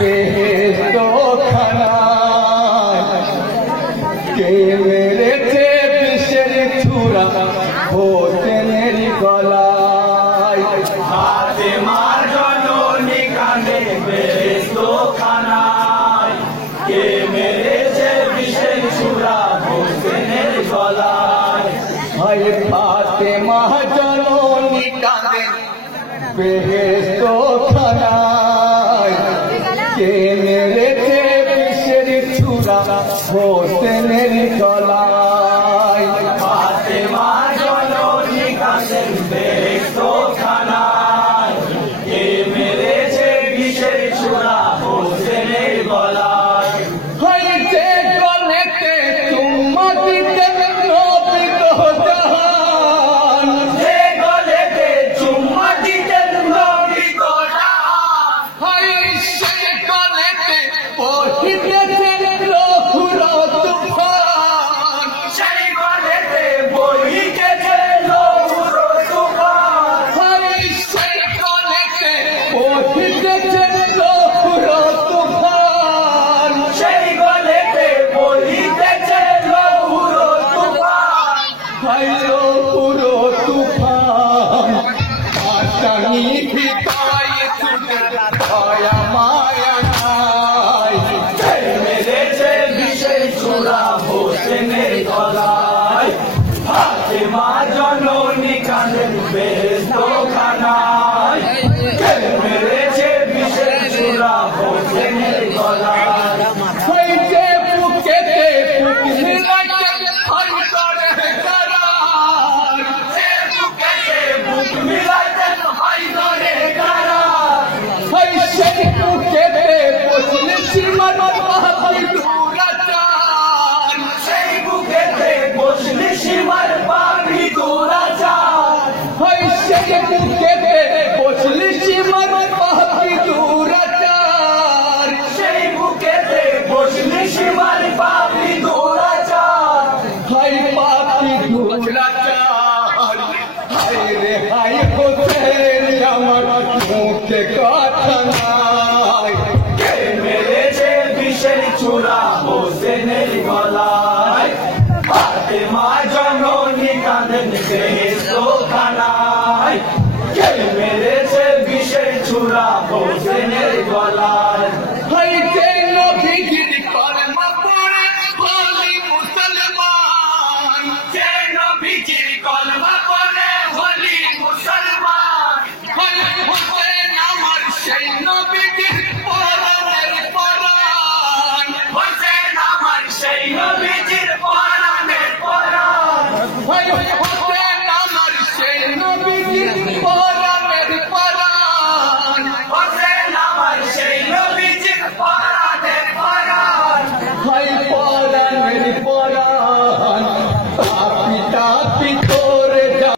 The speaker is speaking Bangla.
বেহেশতো খানায় কে মেরেছে বিষের ছুরা হোসেনের গলায়। ফাতেমার জননী কাঁদে বেহেশতো খানায়, কে মেরেছে বিষের ছুরা হোসেনের গলায়। হায় ফাতেমা জননী কাঁদে বেহেশতো খানায়, কে মেরেছে বিষের ছুরা হোসেনের গলায়। ফাতেমার জননী কাঁদে বেহেশতো খানায়, কে মেরেছে বিষের ছুরা হোসেনের গলায়। হায় যে গলেতে চুম্মা দিতেন নবী দো জাহান, যে গলেতে চুম্মা দিতেন নবী দো জাহান, হায় সেই গলেতে বহিতেছেন লৌহর তুফান। সেই গলেতে বহিতেছে লৌহর তুফান, হায় সেই গলেতে বহিতেছেন লৌহর তুফান। সেই গলেতে বহিতেছে লৌহর তুফান। হায় লৌহর তুফান, আসামি হৃদয় ছুটে দয়া মায়া নাই। কে মেরেছে বিষের ছুরা হোসেনের গলায়। ফাতেমা জননী কাঁদেন বেহেশতো খানায়, কে মেরেছে বিষের ছুরা হোসেনের গলায়। হায় যে বুকেতে বুক মিলাইতেন অন্তরে করার, সে বুকেতে বুক মিলাইতেন হায়দরে কারার, হায় সেই বুকেতে বসলে সীমার পাহাড়ি দুরাচার। সেই বুকেতে বসলে সীমার পাখি দুরাচার, হায় সেই বুকেতে বসলে সীমার পাহাড়ি দুরাচার। সেই বুকেতে বসলে সীমার পাখি দুরাচার। হায় পাখি দুরাচার, হায় রে হায় হোসেন আমার মুখে কথা নাই। কে মেরেছে বিষের ছুরা হোসেনের গলায়। ফাতেমা জননী কাঁদেন বেহেশতো খানায়, কে মেরেছে বিষের ছুরা হোসেনের গলায়। হায় যে নবীজির কলমা পড়ে হলি মুসলমান, যে নবীজির কলমা পড়ে হলি মুসলমান, হায় হোসেন আমার সেই নবীজির পরাণের পরাণ। হোসেন আমার সেই নবীজির পরাণের পরাণ, হায় হোসেন আমার সেই নবীজির পরাণের পরাণ। হোসেন আমার সেই নবীজির পরাণের পরাণ। হায় পরাণের